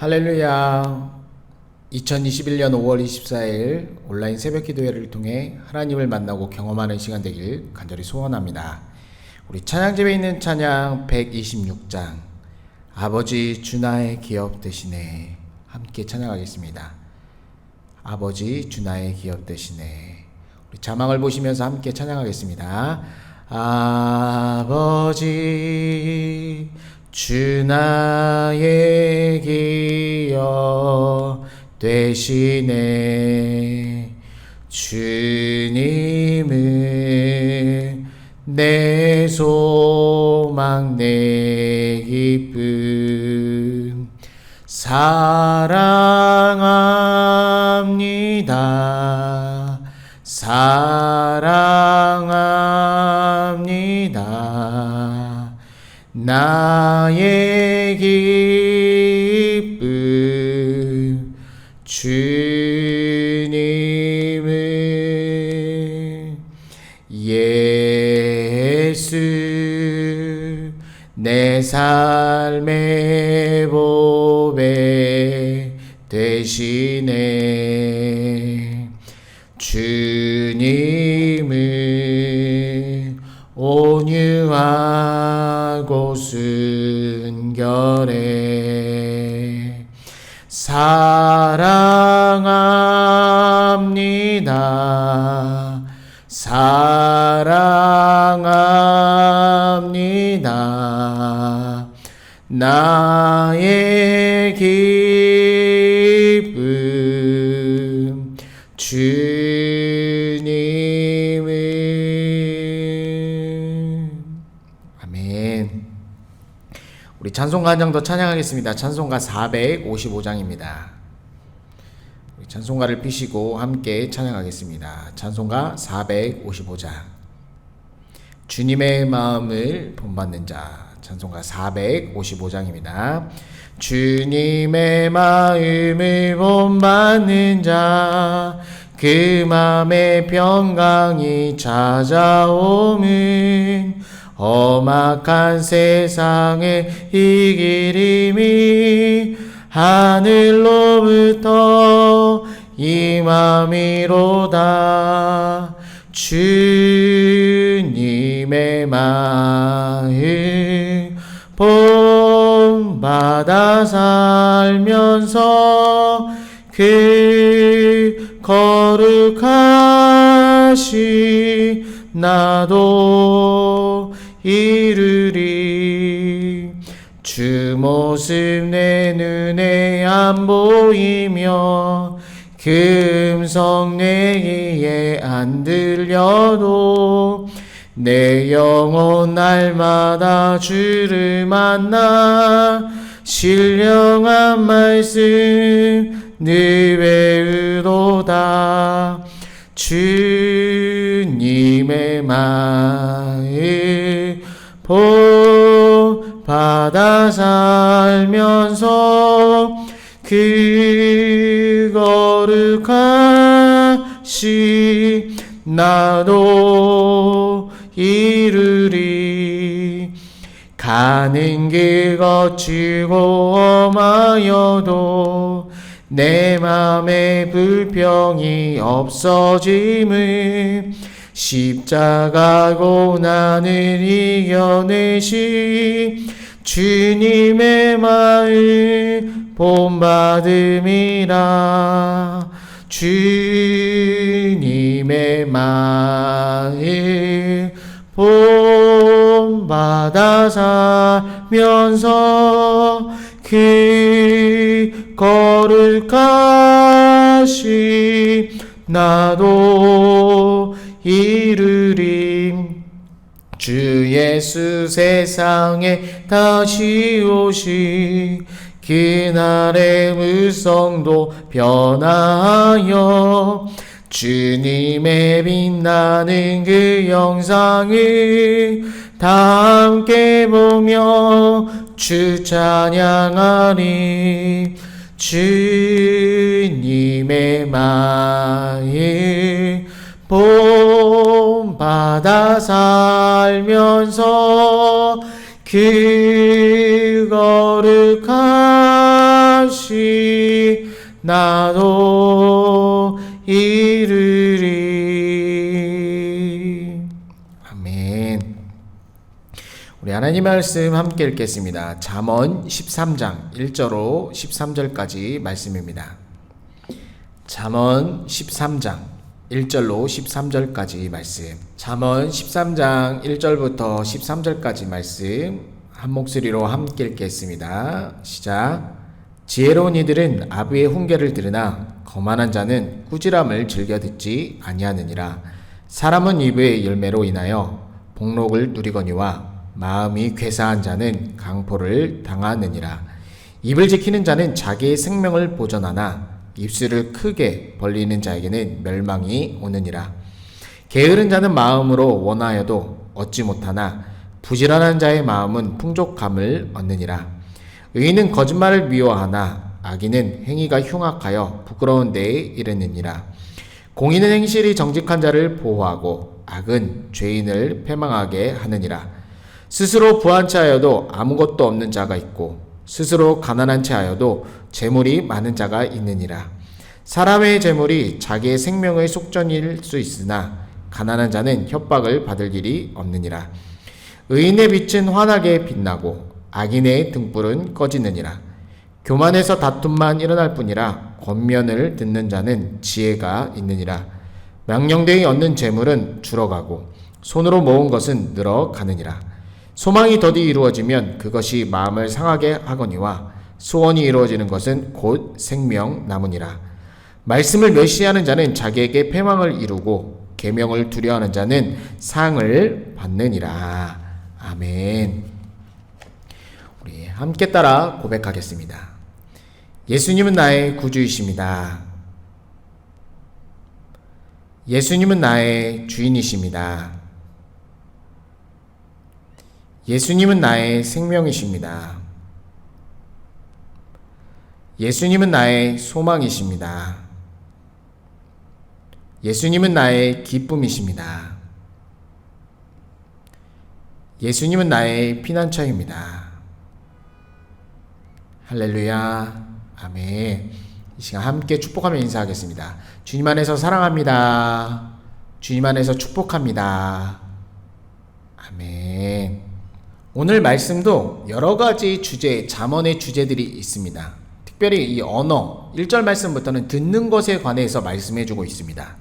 할렐루야. 2021년 5월 24일 온라인 새벽 기도회를 통해 하나님을 만나고 경험하는 시간 되길 간절히 소원합니다. 우리 찬양집에 있는 찬양 126장 아버지 주 나의 기업 되시네 함께 찬양하겠습니다. 아버지 주 나의 기업 되시네. 우리 자막을 보시면서 함께 찬양하겠습니다. 아버지 주 나의 기업 되시네. 주님은 내 소망 내 기쁨 사랑합니다. 사랑합니다. 나의 기쁨 주님은 예수 내 삶의 보배 되시네. 주님은 온유하고 순결해 사랑합니다. 사랑합니다. 나의 기쁨 주님은 아멘. 우리 찬송가 한 장 더 찬양하겠습니다. 찬송가 455장입니다. 찬송가를 피시고 함께 찬양하겠습니다. 찬송가 455장 주님의 마음을 본받는 자. 찬송가 455장입니다. 주님의 마음을 본받는 자 그 맘에 평강이 찾아오면 험악한 세상에 이기림이 하늘로부터 임함이로다. 주님의 마음 본받아 살면서 그 거룩하시 나도 이루리. 주 모습 내 눈에 안 보이며 그 음성 내 귀에 안 들려도 내 영혼 날마다 주를 만나 신령한 말씀 늘 외우도다. 주님의 마음 본받아 살면서 그 거룩하시 나도 이루리. 가는 길 거치고 험하여도 내 맘에 불평이 없어짐을 십자가 고난을 이겨내시 주님의 마음 본받음이라. 주님의 마음 본받아 살면서 그 거룩하시 나도 이루리. 주 예수 세상에 다시 오시 그날의 무성도 변하여 주님의 빛나는 그 영상을 다 함께 보며 주 찬양하리. 주님의 마음 본받아 살면서 그 거룩하시 나도 이르리. 아멘. 우리 하나님 말씀 함께 읽겠습니다. 잠언 13장 1절로 13절까지 말씀입니다. 잠언 13장 1절로 13절까지 말씀. 잠언 13장 1절부터 13절까지 말씀 한 목소리로 함께 읽겠습니다. 시작. 지혜로운 이들은 아비의 훈계를 들으나 거만한 자는 꾸지람을 즐겨 듣지 아니하느니라. 사람은 입의 열매로 인하여 복록을 누리거니와 마음이 괴사한 자는 강포를 당하느니라. 입을 지키는 자는 자기의 생명을 보전하나 입술을 크게 벌리는 자에게는 멸망이 오느니라. 게으른 자는 마음으로 원하여도 얻지 못하나 부지런한 자의 마음은 풍족함을 얻느니라. 의인은 거짓말을 미워하나 악인은 행위가 흉악하여 부끄러운 데에 이르느니라. 공의는 행실이 정직한 자를 보호하고 악은 죄인을 패망하게 하느니라. 스스로 부한 채 하여도 아무것도 없는 자가 있고 스스로 가난한 채 하여도 재물이 많은 자가 있느니라. 사람의 재물이 자기의 생명의 속전일 수 있으나 가난한 자는 협박을 받을 일이 없느니라. 의인의 빛은 환하게 빛나고 악인의 등불은 꺼지느니라. 교만에서 다툼만 일어날 뿐이라 권면을 듣는 자는 지혜가 있느니라. 명령되이 얻는 재물은 줄어가고 손으로 모은 것은 늘어가느니라. 소망이 더디 이루어지면 그것이 마음을 상하게 하거니와 소원이 이루어지는 것은 곧 생명 나무니라. 말씀을 멸시하는 자는 자기에게 패망을 이루고 계명을 두려워하는 자는 상을 받느니라. 아멘. 우리 함께 따라 고백하겠습니다. 예수님은 나의 구주이십니다. 예수님은 나의 주인이십니다. 예수님은 나의 생명이십니다. 예수님은 나의 소망이십니다. 예수님은 나의 기쁨이십니다. 예수님은 나의 피난처입니다. 할렐루야. 아멘. 이 시간 함께 축복하며 인사하겠습니다. 주님 안에서 사랑합니다. 주님 안에서 축복합니다. 아멘. 오늘 말씀도 여러 가지 주제, 잠언의 주제들이 있습니다. 특별히 이 언어, 1절 말씀부터는 듣는 것에 관해서 말씀해주고 있습니다.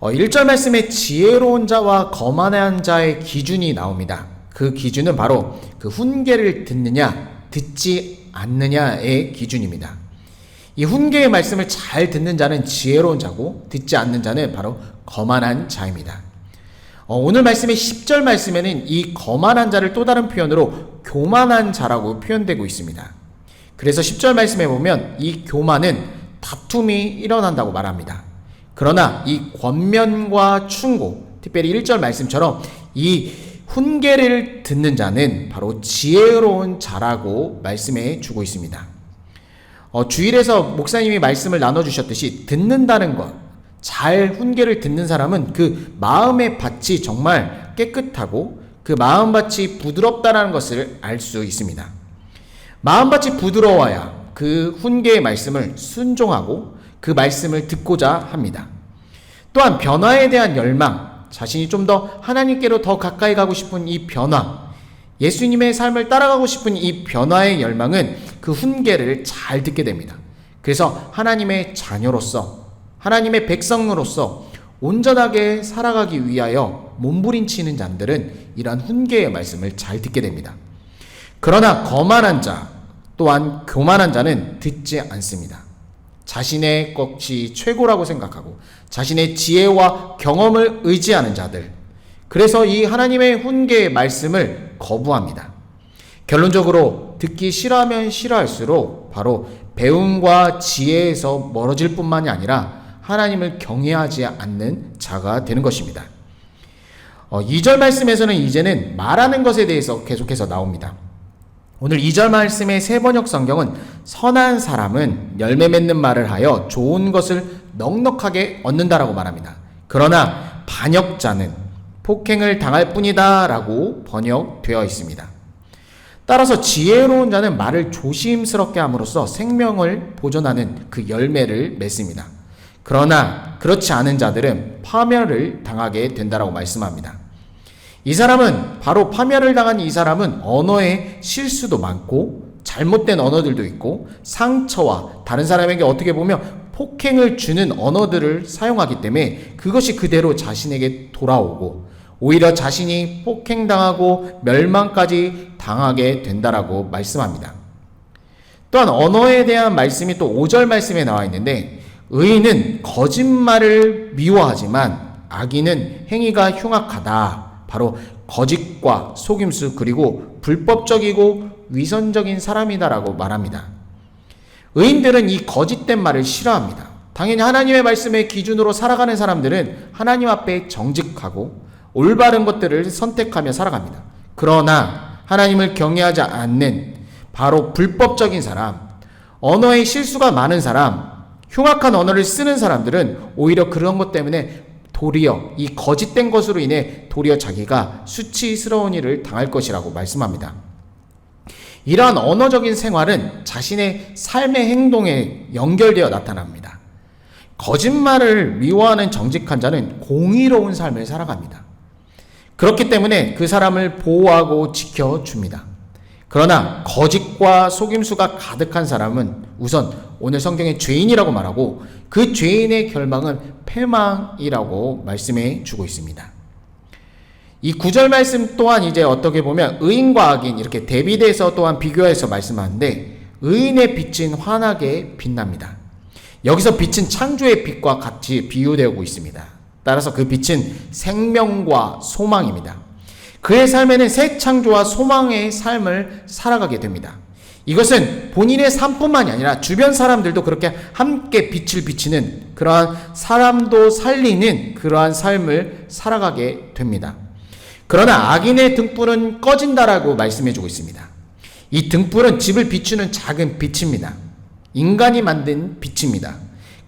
1절 말씀에 지혜로운 자와 거만한 자의 기준이 나옵니다. 그 기준은 바로 그 훈계를 듣느냐, 듣지 않느냐의 기준입니다. 이 훈계의 말씀을 잘 듣는 자는 지혜로운 자고 듣지 않는 자는 바로 거만한 자입니다. 오늘 말씀의 10절 말씀에는 이 거만한 자를 또 다른 표현으로 교만한 자라고 표현되고 있습니다. 그래서 10절 말씀에 보면 이 교만은 다툼이 일어난다고 말합니다. 그러나 이 권면과 충고, 특별히 1절 말씀처럼 이 훈계를 듣는 자는 바로 지혜로운 자라고 말씀해 주고 있습니다. 주일에서 목사님이 말씀을 나눠주셨듯이 듣는다는 것, 잘 훈계를 듣는 사람은 그 마음의 밭이 정말 깨끗하고 그 마음밭이 부드럽다는 것을 알 수 있습니다. 마음밭이 부드러워야 그 훈계의 말씀을 순종하고 그 말씀을 듣고자 합니다. 또한 변화에 대한 열망, 자신이 좀 더 하나님께로 더 가까이 가고 싶은 이 변화, 예수님의 삶을 따라가고 싶은 이 변화의 열망은 그 훈계를 잘 듣게 됩니다. 그래서 하나님의 자녀로서, 하나님의 백성으로서 온전하게 살아가기 위하여 몸부림치는 자들은 이러한 훈계의 말씀을 잘 듣게 됩니다. 그러나 거만한 자, 또한 교만한 자는 듣지 않습니다. 자신의 것이 최고라고 생각하고 자신의 지혜와 경험을 의지하는 자들, 그래서 이 하나님의 훈계의 말씀을 거부합니다. 결론적으로 듣기 싫어하면 싫어할수록 바로 배움과 지혜에서 멀어질 뿐만이 아니라 하나님을 경외하지 않는 자가 되는 것입니다. 2절 말씀에서는 이제는 말하는 것에 대해서 계속해서 나옵니다. 오늘 2절 말씀의 세번역 성경은 선한 사람은 열매 맺는 말을 하여 좋은 것을 넉넉하게 얻는다라고 말합니다. 그러나 반역자는 폭행을 당할 뿐이다 라고 번역되어 있습니다. 따라서 지혜로운 자는 말을 조심스럽게 함으로써 생명을 보존하는 그 열매를 맺습니다. 그러나 그렇지 않은 자들은 파멸을 당하게 된다라고 말씀합니다. 이 사람은 바로 파멸을 당한 이 사람은 언어에 실수도 많고 잘못된 언어들도 있고 상처와 다른 사람에게 어떻게 보면 폭행을 주는 언어들을 사용하기 때문에 그것이 그대로 자신에게 돌아오고 오히려 자신이 폭행당하고 멸망까지 당하게 된다라고 말씀합니다. 또한 언어에 대한 말씀이 또 5절 말씀에 나와 있는데 의인은 거짓말을 미워하지만 악인은 행위가 흉악하다. 바로 거짓과 속임수 그리고 불법적이고 위선적인 사람이다라고 말합니다. 의인들은 이 거짓된 말을 싫어합니다. 당연히 하나님의 말씀의 기준으로 살아가는 사람들은 하나님 앞에 정직하고 올바른 것들을 선택하며 살아갑니다. 그러나 하나님을 경외하지 않는 바로 불법적인 사람, 언어에 실수가 많은 사람, 흉악한 언어를 쓰는 사람들은 오히려 그런 것 때문에 도리어 이 거짓된 것으로 인해 도리어 자기가 수치스러운 일을 당할 것이라고 말씀합니다. 이러한 언어적인 생활은 자신의 삶의 행동에 연결되어 나타납니다. 거짓말을 미워하는 정직한 자는 공의로운 삶을 살아갑니다. 그렇기 때문에 그 사람을 보호하고 지켜줍니다. 그러나 거짓과 속임수가 가득한 사람은 우선 오늘 성경에 죄인이라고 말하고 그 죄인의 결말은 패망이라고 말씀해 주고 있습니다. 이 9절 말씀 또한 이제 어떻게 보면 의인과 악인 이렇게 대비돼서 또한 비교해서 말씀하는데 의인의 빛은 환하게 빛납니다. 여기서 빛은 창조의 빛과 같이 비유되고 있습니다. 따라서 그 빛은 생명과 소망입니다. 그의 삶에는 새 창조와 소망의 삶을 살아가게 됩니다. 이것은 본인의 삶뿐만이 아니라 주변 사람들도 그렇게 함께 빛을 비치는 그러한 사람도 살리는 그러한 삶을 살아가게 됩니다. 그러나 악인의 등불은 꺼진다라고 말씀해주고 있습니다. 이 등불은 집을 비추는 작은 빛입니다. 인간이 만든 빛입니다.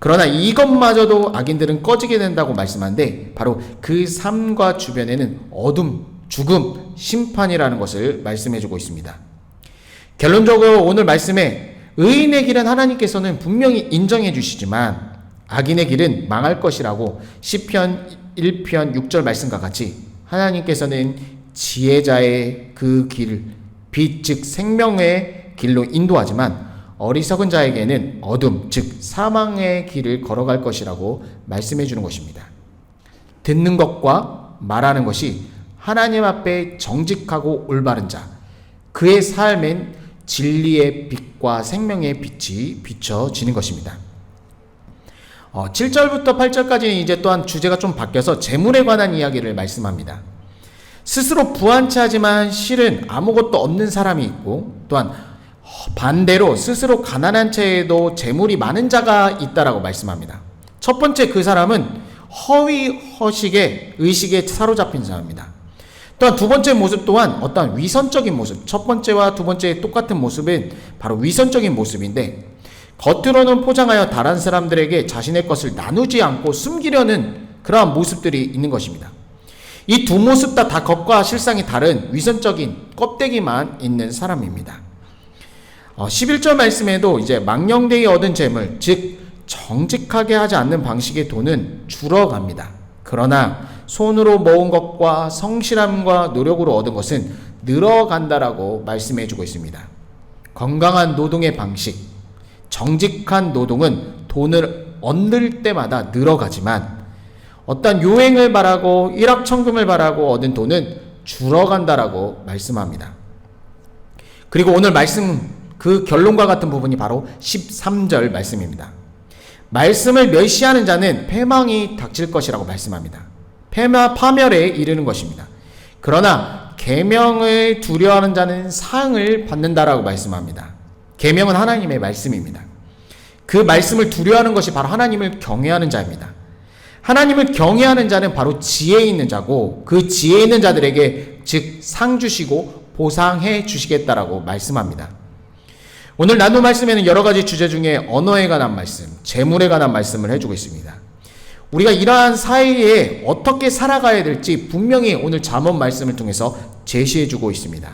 그러나 이것마저도 악인들은 꺼지게 된다고 말씀하는데 바로 그 삶과 주변에는 어둠, 죽음, 심판이라는 것을 말씀해주고 있습니다. 결론적으로 오늘 말씀에 의인의 길은 하나님께서는 분명히 인정해 주시지만 악인의 길은 망할 것이라고 시편 1편 6절 말씀과 같이 하나님께서는 지혜자의 그 길, 빛 즉 생명의 길로 인도하지만 어리석은 자에게는 어둠 즉 사망의 길을 걸어갈 것이라고 말씀해 주는 것입니다. 듣는 것과 말하는 것이 하나님 앞에 정직하고 올바른 자, 그의 삶엔 진리의 빛과 생명의 빛이 비춰지는 것입니다. 7절부터 8절까지는 이제 또한 주제가 좀 바뀌어서 재물에 관한 이야기를 말씀합니다. 스스로 부한채하지만 실은 아무것도 없는 사람이 있고 또한 반대로 스스로 가난한 채에도 재물이 많은 자가 있다라고 말씀합니다. 첫 번째 그 사람은 허위 허식의 의식에 사로잡힌 사람입니다. 또한 두 번째 모습 또한 어떤 위선적인 모습, 첫 번째와 두 번째의 똑같은 모습은 바로 위선적인 모습인데 겉으로는 포장하여 다른 사람들에게 자신의 것을 나누지 않고 숨기려는 그러한 모습들이 있는 것입니다. 이 두 모습 다 겉과 실상이 다른 위선적인 껍데기만 있는 사람입니다. 11절 말씀에도 이제 망령되이 얻은 재물, 즉 정직하게 하지 않는 방식의 돈은 줄어갑니다. 그러나 손으로 모은 것과 성실함과 노력으로 얻은 것은 늘어간다라고 말씀해 주고 있습니다. 건강한 노동의 방식, 정직한 노동은 돈을 얻을 때마다 늘어가지만 어떤 요행을 바라고 일확천금을 바라고 얻은 돈은 줄어간다라고 말씀합니다. 그리고 오늘 말씀 그 결론과 같은 부분이 바로 13절 말씀입니다. 말씀을 멸시하는 자는 패망이 닥칠 것이라고 말씀합니다. 파멸에 이르는 것입니다. 그러나 계명을 두려워하는 자는 상을 받는다라고 말씀합니다. 계명은 하나님의 말씀입니다. 그 말씀을 두려워하는 것이 바로 하나님을 경외하는 자입니다. 하나님을 경외하는 자는 바로 지혜 있는 자고 그 지혜 있는 자들에게 즉 상 주시고 보상해 주시겠다라고 말씀합니다. 오늘 나눈 말씀에는 여러 가지 주제 중에 언어에 관한 말씀, 재물에 관한 말씀을 해주고 있습니다. 우리가 이러한 사회에 어떻게 살아가야 될지 분명히 오늘 잠언 말씀을 통해서 제시해주고 있습니다.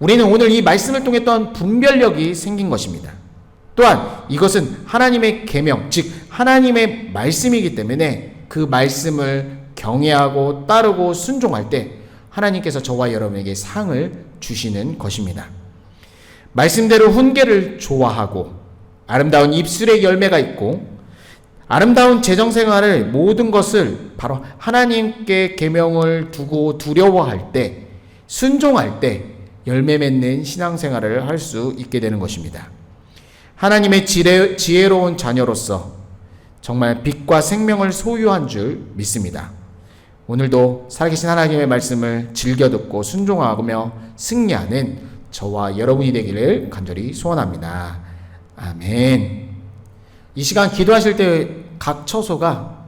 우리는 오늘 이 말씀을 통해 또한 분별력이 생긴 것입니다. 또한 이것은 하나님의 계명, 즉 하나님의 말씀이기 때문에 그 말씀을 경외하고 따르고 순종할 때 하나님께서 저와 여러분에게 상을 주시는 것입니다. 말씀대로 훈계를 좋아하고 아름다운 입술의 열매가 있고 아름다운 재정생활을 모든 것을 바로 하나님께 계명을 두고 두려워할 때, 순종할 때 열매 맺는 신앙생활을 할 수 있게 되는 것입니다. 하나님의 지혜로운 자녀로서 정말 빛과 생명을 소유한 줄 믿습니다. 오늘도 살아계신 하나님의 말씀을 즐겨 듣고 순종하며 승리하는 저와 여러분이 되기를 간절히 소원합니다. 아멘. 이 시간 기도하실 때 각 처소가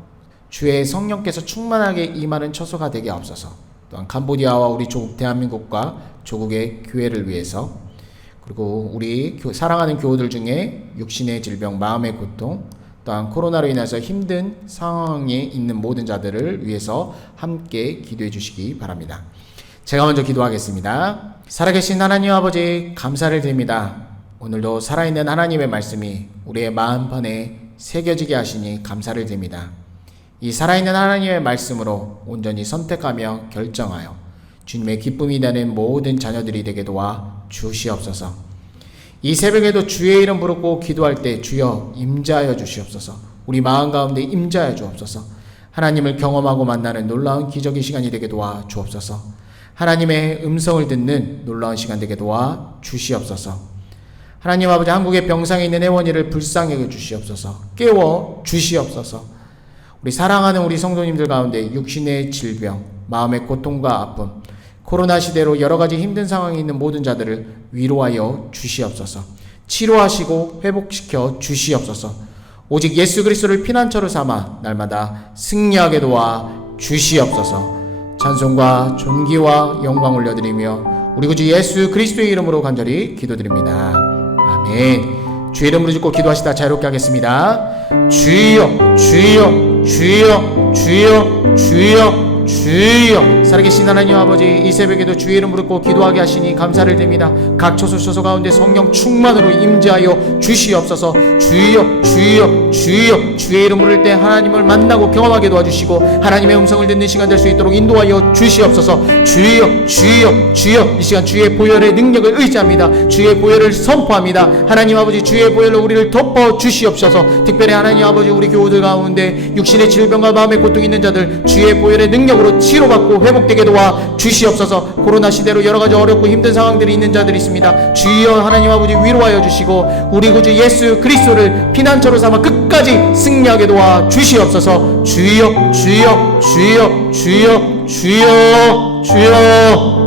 주의 성령께서 충만하게 임하는 처소가 되게 하옵소서. 또한 캄보디아와 우리 조국 대한민국과 조국의 교회를 위해서, 그리고 우리 사랑하는 교우들 중에 육신의 질병, 마음의 고통, 또한 코로나로 인해서 힘든 상황에 있는 모든 자들을 위해서 함께 기도해 주시기 바랍니다. 제가 먼저 기도하겠습니다. 살아계신 하나님 아버지, 감사를 드립니다. 오늘도 살아있는 하나님의 말씀이 우리의 마음판에 새겨지게 하시니 감사를 드립니다. 이 살아있는 하나님의 말씀으로 온전히 선택하며 결정하여 주님의 기쁨이 되는 모든 자녀들이 되게 도와 주시옵소서. 이 새벽에도 주의 이름 부르고 기도할 때 주여 임재하여 주시옵소서. 우리 마음 가운데 임재하여 주옵소서. 하나님을 경험하고 만나는 놀라운 기적의 시간이 되게 도와 주옵소서. 하나님의 음성을 듣는 놀라운 시간 되게 도와 주시옵소서. 하나님 아버지, 한국의 병상에 있는 애원이를 불쌍히 여겨 주시옵소서. 깨워 주시옵소서. 우리 사랑하는 우리 성도님들 가운데 육신의 질병, 마음의 고통과 아픔, 코로나 시대로 여러 가지 힘든 상황에 있는 모든 자들을 위로하여 주시옵소서. 치료하시고 회복시켜 주시옵소서. 오직 예수 그리스도를 피난처로 삼아 날마다 승리하게 도와 주시옵소서. 찬송과 존귀와 영광 올려드리며 우리 구주 예수 그리스도의 이름으로 간절히 기도드립니다. 아멘. 주의 이름으로 짓고 기도하시다 자유롭게 하겠습니다. 주여 주여 주여 주여 주여 주여. 살아계신 하나님 아버지, 이 새벽에도 주의 이름 부르고 기도하게 하시니 감사를 드립니다. 각 처소 가운데 성령 충만으로 임재하여 주시옵소서. 주여 주여 주여. 주의 이름 부를 때 하나님을 만나고 경험하게 도와주시고 하나님의 음성을 듣는 시간 될 수 있도록 인도하여 주시옵소서. 주여 주여 주여. 이 시간 주의 보혈의 능력을 의지합니다. 주의 보혈을 선포합니다. 하나님 아버지, 주의 보혈로 우리를 덮어 주시옵소서. 특별히 하나님 아버지, 우리 교우들 가운데 육신의 질병과 마음의 고통이 있는 자들 주의 보혈의 능력으로 치료받고 회복되게 도와 주시옵소서. 코로나 시대로 여러 가지 어렵고 힘든 상황들이 있는 자들이 있습니다. 주여 하나님 아버지, 위로하여 주시고 우리 구주 예수 그리스도를 피난처로 삼아 끝까지 승리하게 도와 주시옵소서. 주여 주여 주여 주여 주여 주여.